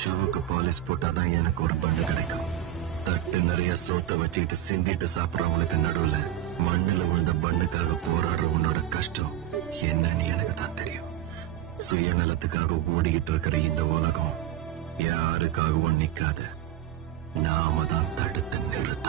ஷூவுக்கு polish போட்டாதான் எனக்கு ஒரு பண்ணு கிடைக்கும். தட்டு நிறைய சோத்த வச்சுக்கிட்டு சிந்திட்டு சாப்பிடறவங்களுக்கு நடுவுல மண்ணுல விழுந்த பண்ணுக்காக போராடுற உன்னோட கஷ்டம் என்னன்னு எனக்கு தான் தெரியும். சுயநலத்துக்காக ஓடிக்கிட்டு இருக்கிற இந்த உலகம் யாருக்காகவும் நிக்காது. நாம தான் தடுத்து நிறுத்த